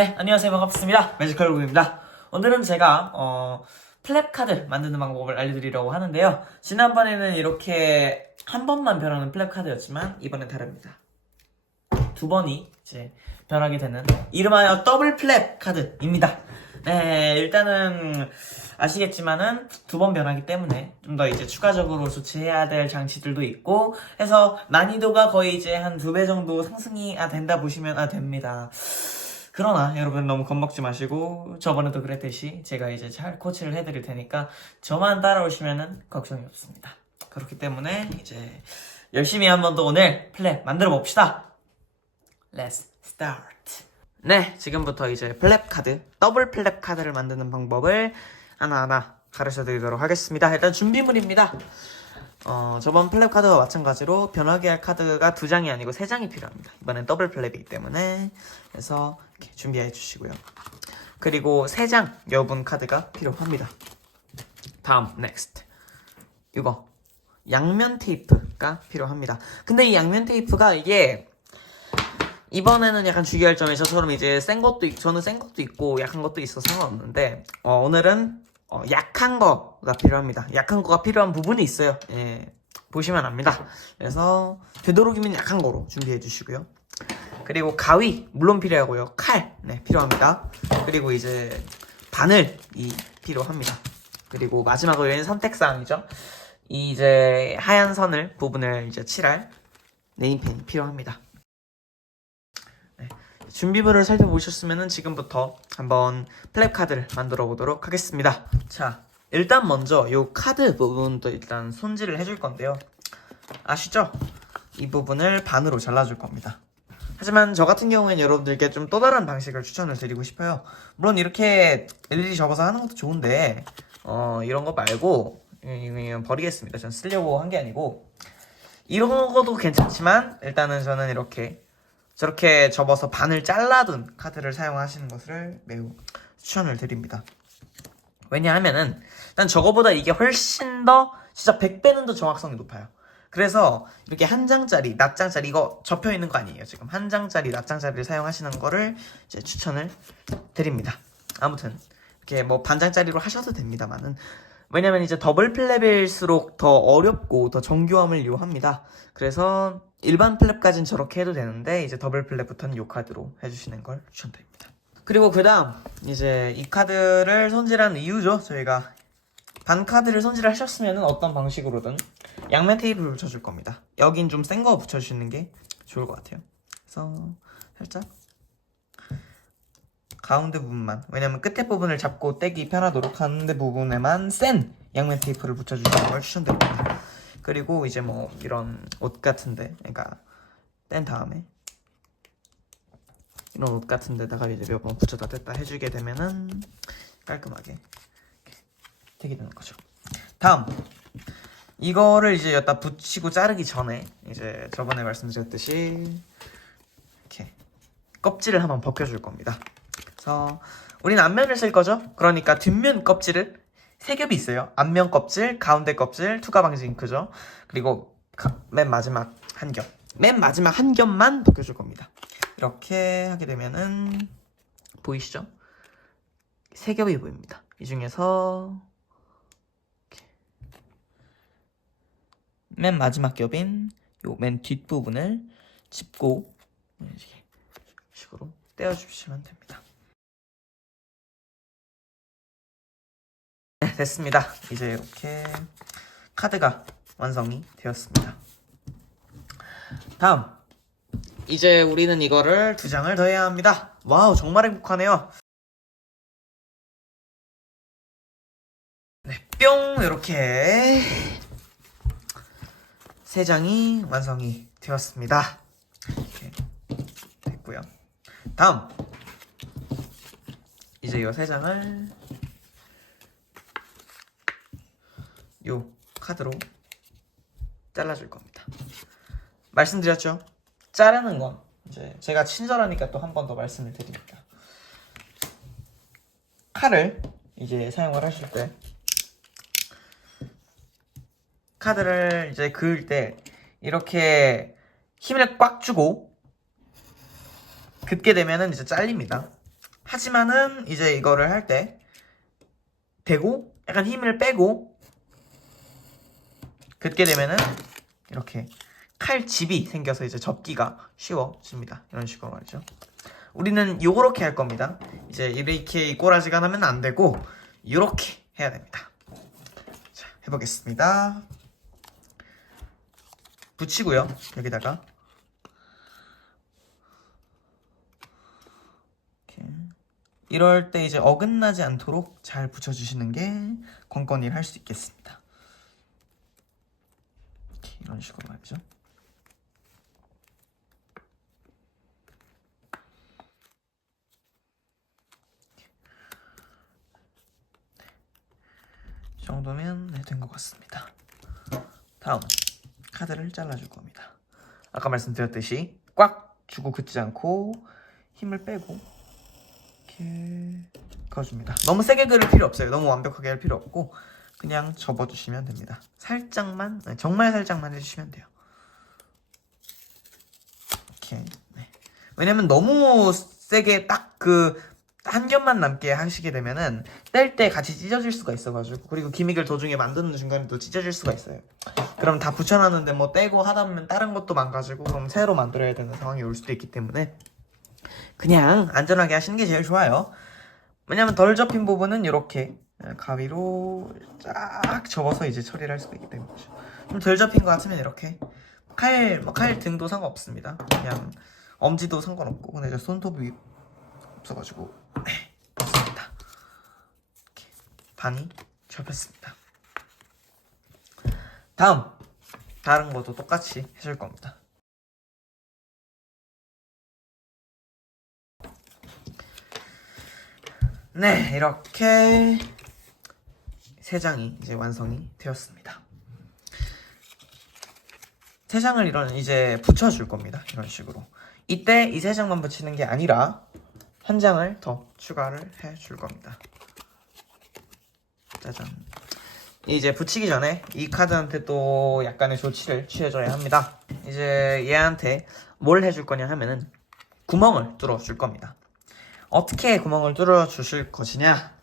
네, 안녕하세요. 반갑습니다. 매지컬로그입니다. 오늘은 제가 플랩 카드 만드는 방법을 알려드리려고 하는데요. 지난번에는 이렇게 한 번만 변하는 플랩 카드였지만 이번엔 다릅니다. 두 번이 이제 변하게 되는 이름하여 더블 플랩 카드입니다. 네, 일단은 아시겠지만은 두 번 변하기 때문에 좀 더 이제 추가적으로 조치해야 될 장치들도 있고 해서 난이도가 거의 이제 한 2배 정도 상승이 된다 보시면 됩니다. 그러나 여러분 너무 겁먹지 마시고 저번에도 그랬듯이 제가 이제 잘 코치를 해드릴 테니까 저만 따라오시면은 걱정이 없습니다. 그렇기 때문에 이제 열심히 한번 더 오늘 플랩 만들어 봅시다. Let's start. 네, 지금부터 이제 플랩 카드, 더블 플랩 카드를 만드는 방법을 하나하나 가르쳐 드리도록 하겠습니다. 일단 준비물입니다. 저번 플랩 카드와 마찬가지로 변하게 할 카드가 2장이 아니고 3장이 필요합니다. 이번엔 더블 플랩이기 때문에 그래서 이렇게 준비해 주시고요. 그리고 3장 여분 카드가 필요합니다. 다음 next 이거 양면 테이프가 필요합니다. 근데 이 양면 테이프가 이게 이번에는 약간 주의할 점이 저처럼 이제 저는 센 것도 있고 약한 것도 있어서 상관없는데 오늘은 약한 거가 필요합니다. 약한 거가 필요한 부분이 있어요. 예, 보시면 압니다. 그래서 되도록이면 약한 거로 준비해 주시고요. 그리고 가위 물론 필요하고요. 칼 필요합니다. 그리고 이제 바늘이 필요합니다. 그리고 마지막으로 얘는 선택사항이죠. 이제 하얀 선을 부분을 이제 칠할 네임펜이 필요합니다. 준비물을 살펴보셨으면 지금부터 한번 플랩 카드를 만들어 보도록 하겠습니다. 자, 일단 먼저 이 카드 부분도 일단 손질을 해줄 건데요. 아시죠? 이 부분을 반으로 잘라줄 겁니다. 하지만 저 같은 경우에는 여러분들께 좀 또 다른 방식을 추천을 드리고 싶어요. 물론 이렇게 일일이 접어서 하는 것도 좋은데 이런 거 말고 이건 버리겠습니다. 전 쓰려고 한 게 아니고 이런 거도 괜찮지만 일단은 저는 저렇게 접어서 반을 잘라둔 카드를 사용하시는 것을 매우 추천을 드립니다. 왜냐하면은 일단 저거보다 이게 훨씬 더 진짜 100배는 더 정확성이 높아요. 그래서 이렇게 한 장짜리, 낱장짜리 이거 접혀 있는 거 아니에요. 지금 한 장짜리, 낱장짜리를 사용하시는 거를 이제 추천을 드립니다. 아무튼 이렇게 뭐 반장짜리로 하셔도 됩니다만은 왜냐면 이제 더블 플랩일수록 더 어렵고 더 정교함을 요합니다. 그래서 일반 플랩까지는 저렇게 해도 되는데 이제 더블 플랩부터는 이 카드로 해주시는 걸 추천드립니다. 그리고 그 다음 이제 이 카드를 손질한 이유죠. 저희가 반 카드를 손질을 하셨으면 어떤 방식으로든 양면 테이프를 붙여줄 겁니다. 여긴 좀 센 거 붙여주시는 게 좋을 것 같아요. 그래서 살짝 가운데 부분만, 왜냐면 끝에 부분을 잡고 떼기 편하도록 가운데 부분에만 센 양면 테이프를 붙여주시는 걸 추천드립니다. 그리고 이제 뭐 이런 옷 같은데, 그러니까 뗀 다음에 이런 옷 같은 데다가 이제 몇 번 붙였다 뗐다 해주게 되면은 깔끔하게 되게 되는 거죠. 다음 이거를 이제 여기다 붙이고 자르기 전에 이제 저번에 말씀드렸듯이 이렇게 껍질을 한번 벗겨줄 겁니다. 그래서 우리는 앞면을 쓸 거죠. 그러니까 뒷면 껍질을 3겹이 있어요. 앞면 껍질, 가운데 껍질, 투과 방지 잉크죠. 그리고 맨 마지막 한 겹. 맨 마지막 한 겹만 벗겨줄 겁니다. 이렇게 하게 되면은 보이시죠? 3겹이 보입니다. 이 중에서 이렇게 맨 마지막 겹인 요 맨 뒷부분을 짚고 이렇게 식으로 떼어주시면 됩니다. 네, 됐습니다. 이제 이렇게 카드가 완성이 되었습니다. 다음 이제 우리는 이거를 2장을 더 해야 합니다. 와우, 정말 행복하네요. 네, 뿅, 이렇게 3장이 완성이 되었습니다. 이렇게 됐고요. 다음 이제 이 3장을 요 카드로 잘라줄 겁니다. 말씀드렸죠? 자르는 건 이제 제가 친절하니까 또 한 번 더 말씀을 드립니다. 칼을 이제 사용을 하실 때 카드를 이제 그을 때 이렇게 힘을 꽉 주고 긋게 되면은 이제 잘립니다. 하지만은 이제 이거를 할 때 대고 약간 힘을 빼고 긋게 되면은 이렇게 칼집이 생겨서 이제 접기가 쉬워집니다. 이런 식으로 말이죠. 우리는 요렇게 할 겁니다. 이제 이렇게 꼬라지가 나면 안 되고 요렇게 해야 됩니다. 자, 해보겠습니다. 붙이고요. 여기다가 이렇게. 이럴 때 이제 어긋나지 않도록 잘 붙여주시는 게 관건일 할 수 있겠습니다. 이렇게 이런 식으로 말이죠. 이 정도면 된 것 같습니다. 다음 카드를 잘라줄 겁니다. 아까 말씀드렸듯이 꽉 주고 긋지 않고 힘을 빼고 이렇게 그어줍니다. 너무 세게 그을 필요 없어요. 너무 완벽하게 할 필요 없고 그냥 접어주시면 됩니다. 살짝만, 정말 살짝만 해주시면 돼요. 이렇게. 네. 왜냐면 너무 세게 딱 그 한 겹만 남게 하시게 되면은 뗄 때 같이 찢어질 수가 있어가지고, 그리고 기믹을 도중에 만드는 중간에 또 찢어질 수가 있어요. 그럼 다 붙여놨는데 뭐 떼고 하다 보면 다른 것도 망가지고 그럼 새로 만들어야 되는 상황이 올 수도 있기 때문에 그냥 안전하게 하시는 게 제일 좋아요. 왜냐면 덜 접힌 부분은 이렇게 가위로 쫙 접어서 이제 처리를 할 수가 있기 때문이죠. 좀 덜 접힌 것 같으면 이렇게 칼 등도 상관없습니다. 그냥 엄지도 상관없고, 근데 저 손톱이 없어가지고 그렇습니다. 이렇게 반이 접혔습니다. 다른 것도 똑같이 해줄 겁니다. 네, 이렇게 세 장이 이제 완성이 되었습니다. 세 장을 이제 붙여줄 겁니다. 이런 식으로. 이때 이 세 장만 붙이는 게 아니라 한 장을 더 추가를 해줄 겁니다. 짜잔. 이제 붙이기 전에 이 카드한테 또 약간의 조치를 취해줘야 합니다. 이제 얘한테 뭘 해줄 거냐 하면은 구멍을 뚫어줄 겁니다. 어떻게 구멍을 뚫어주실 것이냐?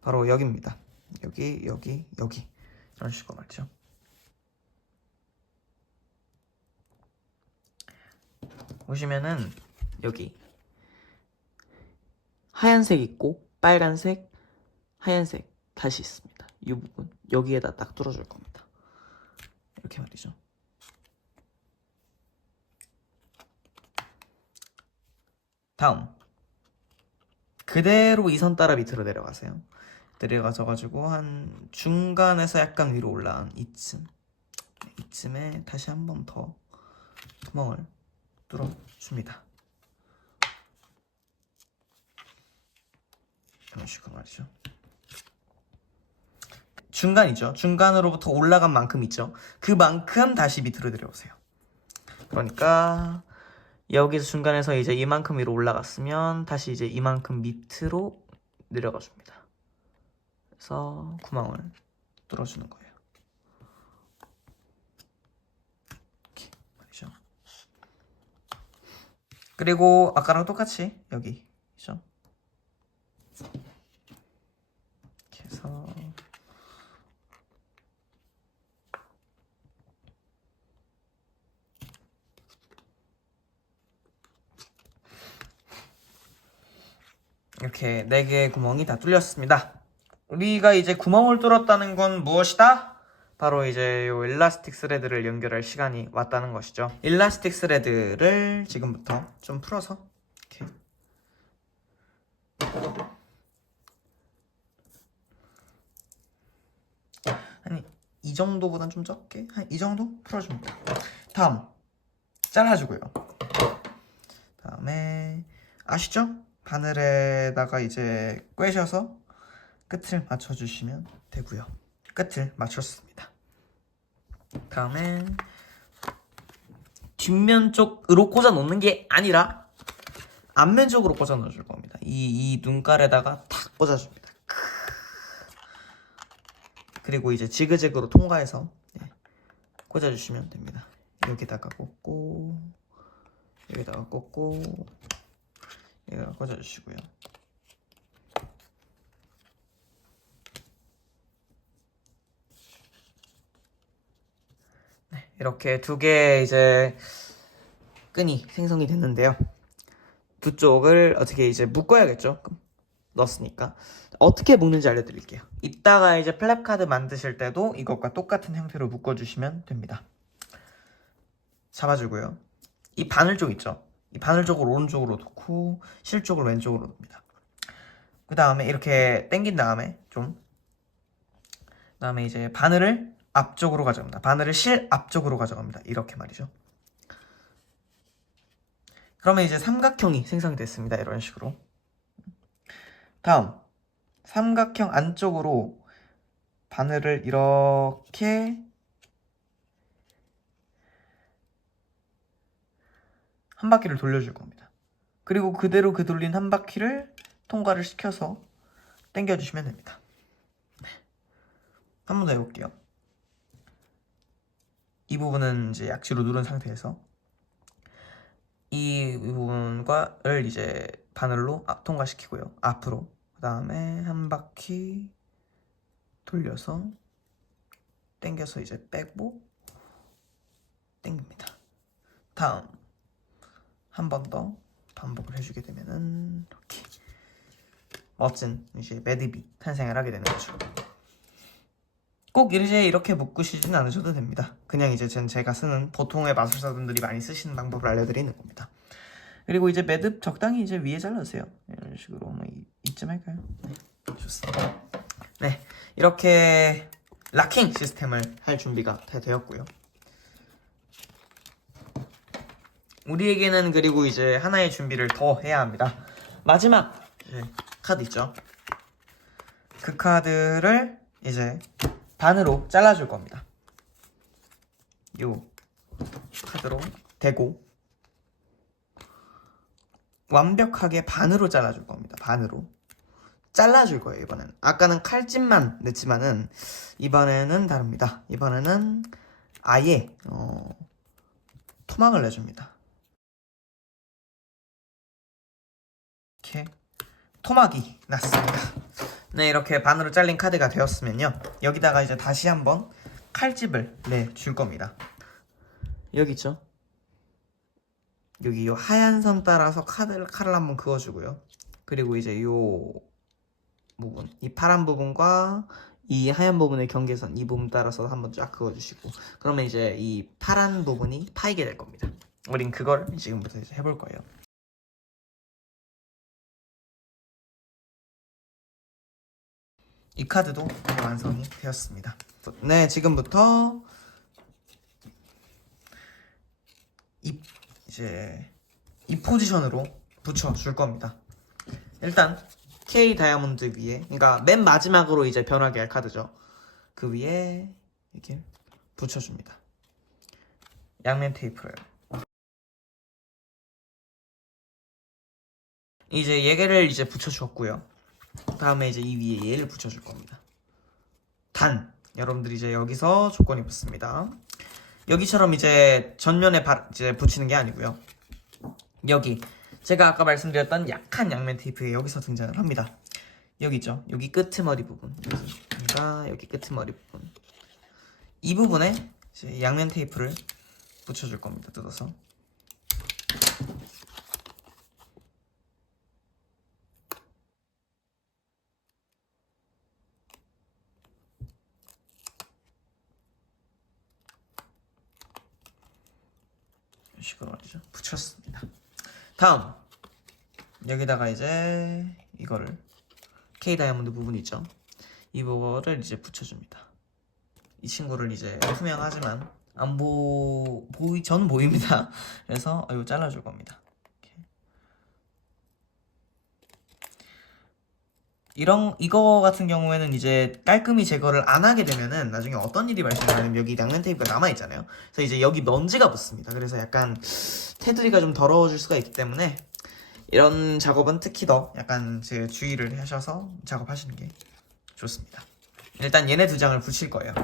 바로 여기입니다. 여기 이런 식으로 말이죠. 보시면은 여기 하얀색 있고 빨간색, 하얀색 다시 있습니다. 이 부분 여기에다 딱 뚫어줄 겁니다. 이렇게 말이죠. 다음 그대로 이 선 따라 밑으로 내려가세요. 내려가셔가지고 한 중간에서 약간 위로 올라온 이쯤에 다시 한 번 더 구멍을 뚫어줍니다. 이런 식으로 말이죠. 중간이죠. 중간으로부터 올라간 만큼 있죠. 그만큼 다시 밑으로 내려오세요. 그러니까 여기서 중간에서 이제 이만큼 위로 올라갔으면 다시 이제 이만큼 밑으로 내려가 줍니다. 그래서 구멍을 뚫어주는 거예요. 이렇게 말이죠. 그리고 아까랑 똑같이 여기죠. 이렇게 해서 이렇게 4개의 구멍이 다 뚫렸습니다. 우리가 이제 구멍을 뚫었다는 건 무엇이다? 바로 이제 요 일라스틱 스레드를 연결할 시간이 왔다는 것이죠. 일라스틱 스레드를 지금부터 좀 풀어서 이렇게 한 이 정도보단 좀 적게 한 이 정도 풀어줍니다. 다음 잘라주고요. 다음에 아시죠? 바늘에다가 이제 꿰셔서 끝을 맞춰주시면 되고요. 끝을 맞췄습니다. 다음에 뒷면 쪽으로 꽂아 놓는 게 아니라 앞면 쪽으로 꽂아 넣어줄 겁니다. 이 눈깔에다가 탁 꽂아줍니다. 그리고 이제 지그재그로 통과해서 꽂아주시면 됩니다. 여기다가 꽂고 여기다가 꽂고 여기다가 꽂아주시고요. 이렇게 두 개 이제 끈이 생성이 됐는데요. 두 쪽을 어떻게 이제 묶어야겠죠? 넣었으니까. 어떻게 묶는지 알려드릴게요. 이따가 이제 플랩 카드 만드실 때도 이것과 똑같은 형태로 묶어주시면 됩니다. 잡아주고요. 이 바늘 쪽 있죠? 이 바늘 쪽을 오른쪽으로 놓고 실 쪽을 왼쪽으로 놓습니다. 그 다음에 이렇게 당긴 다음에 그다음에 이제 바늘을 앞쪽으로 가져갑니다. 바늘을 실 앞쪽으로 가져갑니다. 이렇게 말이죠. 그러면 이제 삼각형이 생성이 됐습니다. 이런 식으로. 다음 삼각형 안쪽으로 바늘을 이렇게 한 바퀴를 돌려줄 겁니다. 그리고 그대로 그 돌린 한 바퀴를 통과를 시켜서 당겨주시면 됩니다. 한 번 더 해볼게요. 이 부분은 이제 약지로 누른 상태에서 이 부분을 이제 바늘로 통과시키고요. 앞으로. 그 다음에 한 바퀴 돌려서 당겨서 이제 빼고 당깁니다. 다음 한 번 더 반복을 해주게 되면은 이렇게 멋진 이제 매듭이 탄생을 하게 되는 거죠. 꼭 이제 이렇게 묶으시진 않으셔도 됩니다. 그냥 이제 제가 쓰는 보통의 마술사분들이 많이 쓰시는 방법을 알려드리는 겁니다. 그리고 이제 매듭 적당히 이제 위에 잘라주세요. 이런 식으로 뭐 이쯤 할까요? 네, 좋습니다. 네, 이렇게 락킹 시스템을 할 준비가 다 되었고요. 우리에게는 그리고 이제 하나의 준비를 더 해야 합니다. 마지막 이제 카드 있죠? 그 카드를 이제 반으로 잘라줄 겁니다. 요 카드로 대고 완벽하게 반으로 잘라줄 겁니다. 반으로 잘라줄 거예요. 이번엔 아까는 칼집만 냈지만은 이번에는 다릅니다. 이번에는 아예 토막을 내줍니다. 이렇게 토막이 났습니다. 네, 이렇게 반으로 잘린 카드가 되었으면요, 여기다가 이제 다시 한번 칼집을 내줄 겁니다. 여기 있죠? 여기 요 하얀 선 따라서 칼을 한번 그어주고요. 그리고 이제 요 부분, 이 파란 부분과 이 하얀 부분의 경계선, 이 부분 따라서 한번 쫙 그어주시고, 그러면 이제 이 파란 부분이 파이게 될 겁니다. 우린 그걸 지금부터 이제 해볼 거예요. 이 카드도 완성이 되었습니다. 네, 지금부터 이 포지션으로 붙여줄 겁니다. 일단 K 다이아몬드 위에, 그러니까 맨 마지막으로 이제 변하게 할 카드죠. 그 위에 이렇게 붙여줍니다. 양면 테이프를. 이제 얘를 이제 붙여주었고요. 다음에 이제 이 위에 얘를 붙여줄 겁니다. 단, 여러분들이 이제 여기서 조건이 붙습니다. 여기처럼 이제 전면에 이제 붙이는 게 아니고요. 여기 제가 아까 말씀드렸던 약한 양면 테이프에 여기서 등장을 합니다. 여기 있죠? 여기 끄트머리 부분. 그러니까 여기 끄트머리 부분. 이 부분에 이제 양면 테이프를 붙여줄 겁니다. 뜯어서. 이런 식으로 말이죠. 붙였습니다. 다음 여기다가 이제 이거를 K 다이아몬드 부분 있죠? 이거를 이제 붙여줍니다. 이 친구를 이제 투명하지만 저는 보입니다. 그래서 이거 잘라줄 겁니다. 이거 같은 경우에는 이제 깔끔히 제거를 안 하게 되면은 나중에 어떤 일이 발생하냐면 여기 양면 테이프가 남아있잖아요. 그래서 이제 여기 먼지가 붙습니다. 그래서 약간 테두리가 좀 더러워질 수가 있기 때문에 이런 작업은 특히 더 약간 제 주의를 하셔서 작업하시는 게 좋습니다. 일단 얘네 두 장을 붙일 거예요.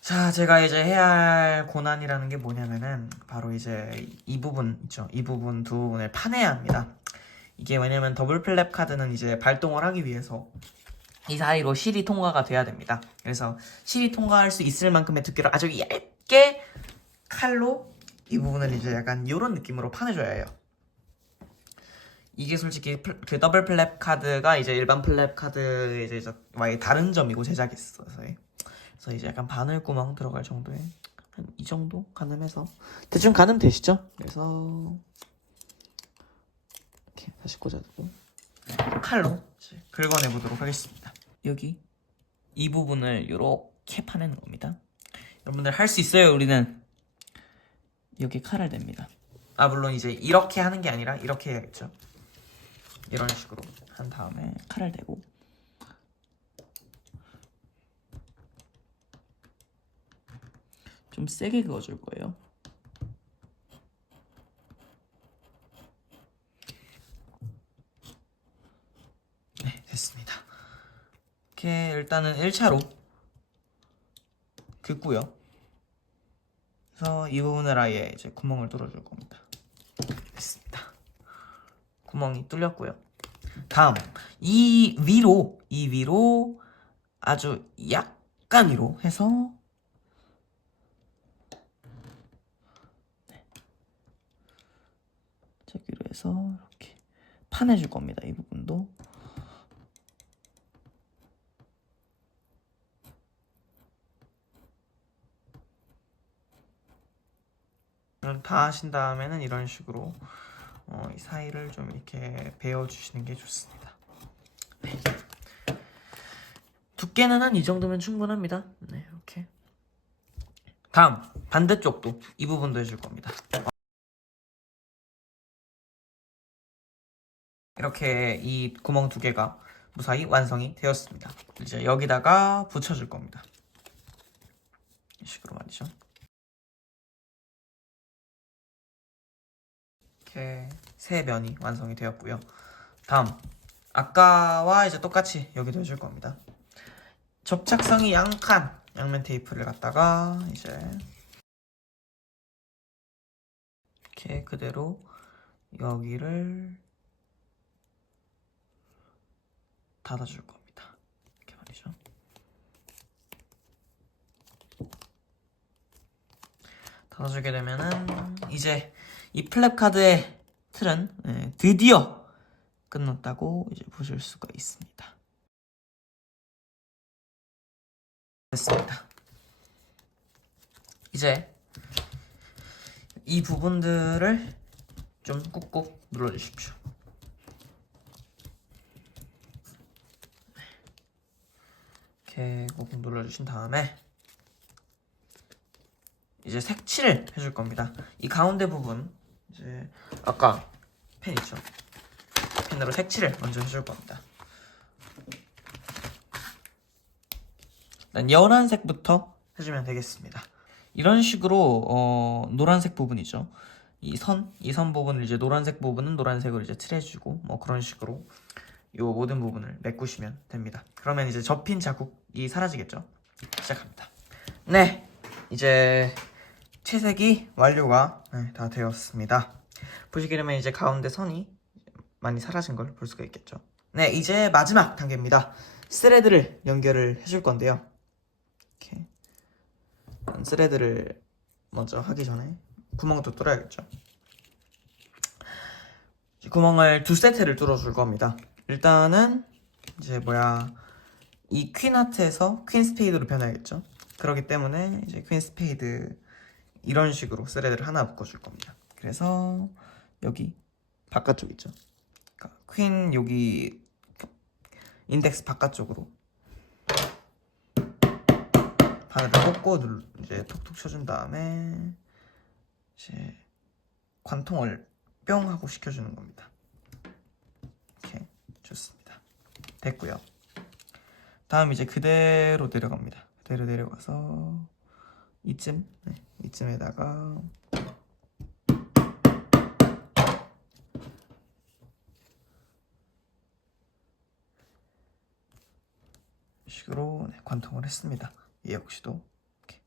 자, 제가 이제 해야 할 고난이라는 게 뭐냐면은 바로 이제 이 부분 있죠. 이 부분 두 부분을 파내야 합니다. 이게 왜냐면 더블 플랩 카드는 이제 발동을 하기 위해서 이 사이로 실이 통과가 돼야 됩니다. 그래서 실이 통과할 수 있을 만큼의 두께로 아주 얇게 칼로 이 부분을 이제 약간 이런 느낌으로 파내줘야 해요. 이게 솔직히 그 더블 플랩 카드가 이제 일반 플랩 카드의 이제 와의 다른 점이고 제작이 있어서 그래서 이제 약간 바늘구멍 들어갈 정도의 한 이 정도 가늠해서 대충 가늠 되시죠? 그래서 이렇게 다시 꽂아두고 칼로 이제 긁어내 보도록 하겠습니다. 여기 이 부분을 이렇게 파내는 겁니다. 여러분들 할 수 있어요. 우리는 여기 칼을 댑니다. 아 물론 이제 이렇게 하는 게 아니라 이렇게 해야겠죠. 이런 식으로 한 다음에 칼을 대고 좀 세게 그어줄 거예요. 네, 됐습니다. 이렇게 일단은 1차로 긋고요. 그래서 이 부분을 아예 이제 구멍을 뚫어줄 겁니다. 됐습니다. 구멍이 뚫렸고요. 다음 이 위로 아주 약간 위로 해서 저기로 해서 이렇게 파내줄 겁니다. 이 부분도 다 하신 다음에는 이런 식으로 이 사이를 좀 이렇게 베어주시는 게 좋습니다. 네. 두께는 한 이 정도면 충분합니다. 네, 이렇게. 다음 반대쪽도 이 부분도 해줄 겁니다. 이렇게 이 구멍 두 개가 무사히 완성이 되었습니다. 이제 여기다가 붙여줄 겁니다. 이 식으로 말이죠. 이렇게 세 면이 완성이 되었고요. 다음 아까와 이제 똑같이 여기도 해줄 겁니다. 접착성이 약한 양면 테이프를 갖다가 이제 이렇게 그대로 여기를 닫아줄 겁니다. 이렇게 말이죠. 닫아주게 되면은 이제 이 플랩 카드의 틀은 드디어 끝났다고 이제 보실 수가 있습니다. 됐습니다. 이제 이 부분들을 좀 꾹꾹 눌러주십시오. 이렇게 꾹꾹 눌러주신 다음에 이제 색칠을 해줄 겁니다. 이 가운데 부분 이제 아까 펜 있죠? 펜으로 색칠을 먼저 해줄 겁니다. 일단 연한색부터 해주면 되겠습니다. 이런 식으로 노란색 부분이죠. 이 선 부분을 이제 노란색 부분은 노란색으로 이제 칠해주고 뭐 그런 식으로 요 모든 부분을 메꾸시면 됩니다. 그러면 이제 접힌 자국이 사라지겠죠. 시작합니다. 네, 이제 채색이 완료가 다 되었습니다. 보시게 되면 이제 가운데 선이 많이 사라진 걸 볼 수가 있겠죠. 네, 이제 마지막 단계입니다. 스레드를 연결을 해줄 건데요. 이렇게 스레드를 먼저 하기 전에 구멍도 뚫어야겠죠. 구멍을 두 세트를 뚫어줄 겁니다. 일단은 이제 이 퀸 하트에서 퀸 스페이드로 변해야겠죠. 그렇기 때문에 이제 퀸 스페이드 이런 식으로 스레드를 하나 묶어줄 겁니다. 그래서 여기 바깥쪽 있죠. 그러니까 퀸 여기 인덱스 바깥쪽으로 바늘을 꽂고 이제 톡톡 쳐준 다음에 이제 관통을 뿅 하고 시켜주는 겁니다. 이렇게 좋습니다. 됐고요. 다음 이제 그대로 내려갑니다. 그대로 내려가서 이쯤에다가 식으로 관통을 했습니다. 이 역시도 이렇게.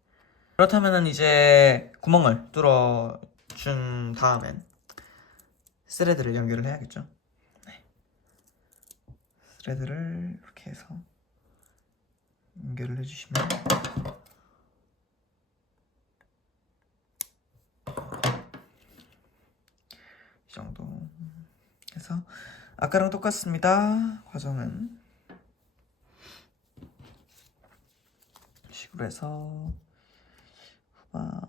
그렇다면은 이제 구멍을 뚫어준 다음엔 스레드를 연결을 해야겠죠. 네. 스레드를 이렇게 해서 연결을 해주시면 이 정도 해서 아까랑 똑같습니다. 과정은 식으로 해서 후반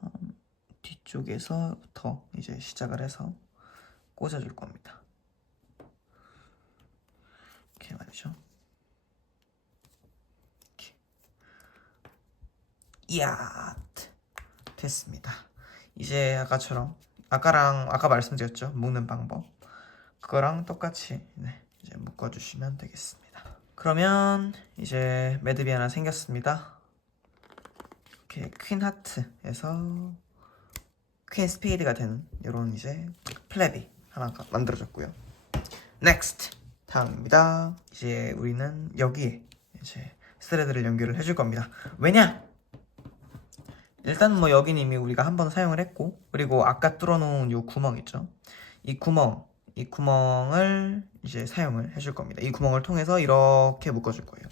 뒤쪽에서부터 이제 시작을 해서 꽂아줄 겁니다. 이렇게 말이죠. 이렇게. 이야, 됐습니다. 이제 아까 말씀드렸죠, 묶는 방법. 그거랑 똑같이 이제 묶어주시면 되겠습니다. 그러면 이제 매듭이 하나 생겼습니다. 이렇게 퀸 하트에서 퀸 스페이드가 되는 이런 이제 플랩이 하나가 만들어졌고요. 넥스트 다음입니다. 이제 우리는 여기에 이제 스레드를 연결을 해줄 겁니다. 왜냐? 일단 뭐 여기는 이미 우리가 한번 사용을 했고, 그리고 아까 뚫어놓은 이 구멍 있죠? 이 구멍을 이제 사용을 해줄 겁니다. 이 구멍을 통해서 이렇게 묶어줄 거예요.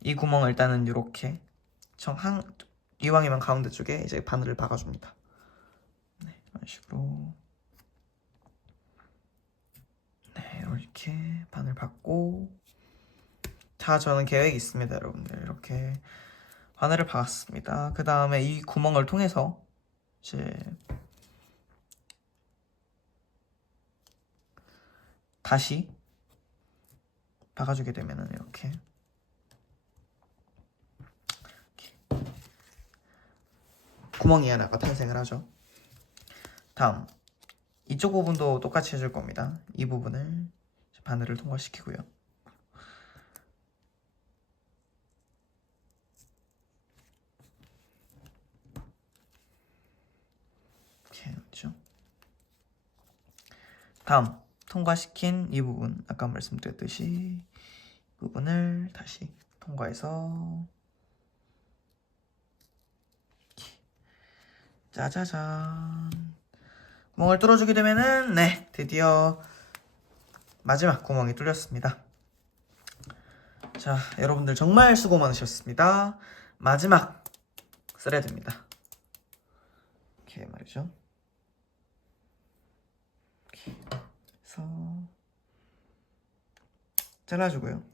이 구멍을 일단은 이렇게 이왕이면 가운데 쪽에 이제 바늘을 박아줍니다. 네, 이런 식으로 이렇게 바늘 박고, 자, 저는 계획이 있습니다, 여러분들. 이렇게 바늘을 박았습니다. 그 다음에 이 구멍을 통해서 이제 다시 박아주게 되면은 이렇게 구멍이 하나가 탄생을 하죠. 다음 이쪽 부분도 똑같이 해줄 겁니다. 이 부분을 바늘을 통과시키고요. 이렇게 했죠. 다음 통과시킨 이 부분, 아까 말씀드렸듯이 이 부분을 다시 통과해서 짜자잔, 구멍을 뚫어주게 되면은 드디어 마지막 구멍이 뚫렸습니다. 자, 여러분들 정말 수고 많으셨습니다. 마지막 스레드입니다. 이렇게 말이죠. 이렇게 해서 잘라주고요.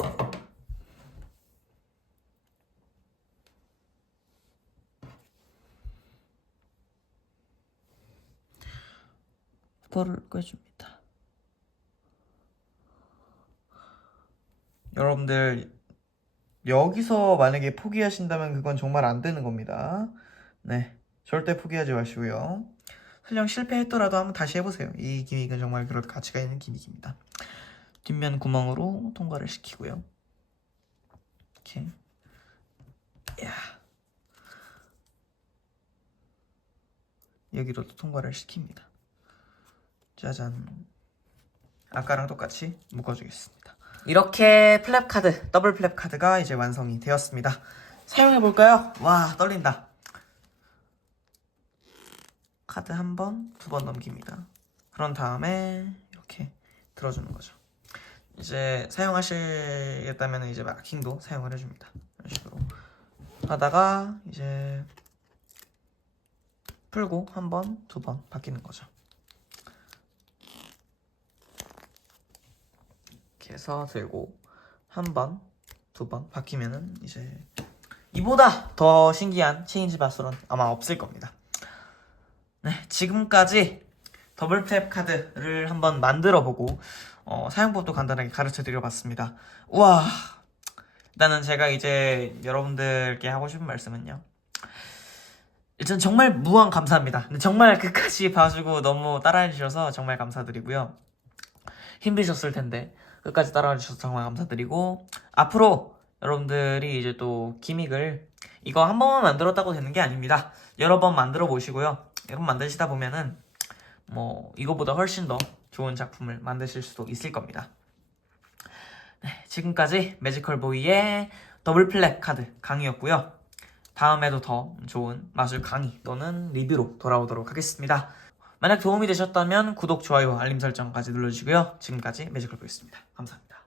털을 꿰줍니다. 여러분들 여기서 만약에 포기하신다면 그건 정말 안 되는 겁니다. 네, 절대 포기하지 마시고요. 설령 실패했더라도 한번 다시 해보세요. 이 기믹은 정말 그럴 가치가 있는 기믹입니다. 뒷면 구멍으로 통과를 시키고요. 이렇게, 야, 여기로도 통과를 시킵니다. 짜잔, 아까랑 똑같이 묶어주겠습니다. 이렇게 플랩 카드, 더블 플랩 카드가 이제 완성이 되었습니다. 사용해볼까요? 와, 떨린다. 카드 한 번, 두 번 넘깁니다. 그런 다음에 이렇게 들어주는 거죠. 이제 사용하시겠다면 이제 마킹도 사용을 해줍니다. 이런 식으로 하다가 이제 풀고 한 번, 두 번 바뀌는 거죠. 이렇게 해서 들고 한 번, 두 번 바뀌면은 이제 이보다 더 신기한 체인지 바솔은 아마 없을 겁니다. 네, 지금까지 더블 플랩 카드를 한번 만들어보고 사용법도 간단하게 가르쳐드려봤습니다. 우와, 일단은 제가 이제 여러분들께 하고 싶은 말씀은요, 일단 정말 무한 감사합니다. 정말 끝까지 봐주고 너무 따라해주셔서 정말 감사드리고요. 힘드셨을 텐데 끝까지 따라와주셔서 정말 감사드리고, 앞으로 여러분들이 이제 또 기믹을 이거 한 번만 만들었다고 되는 게 아닙니다. 여러 번 만들어 보시고요. 여러 번 만드시다 보면은 뭐 이거보다 훨씬 더 좋은 작품을 만드실 수도 있을 겁니다. 네, 지금까지 매지컬 보이의 더블 플랩 카드 강의였고요. 다음에도 더 좋은 마술 강의 또는 리뷰로 돌아오도록 하겠습니다. 만약 도움이 되셨다면 구독, 좋아요, 알림 설정까지 눌러주시고요. 지금까지 매지컬 보이였습니다. 감사합니다.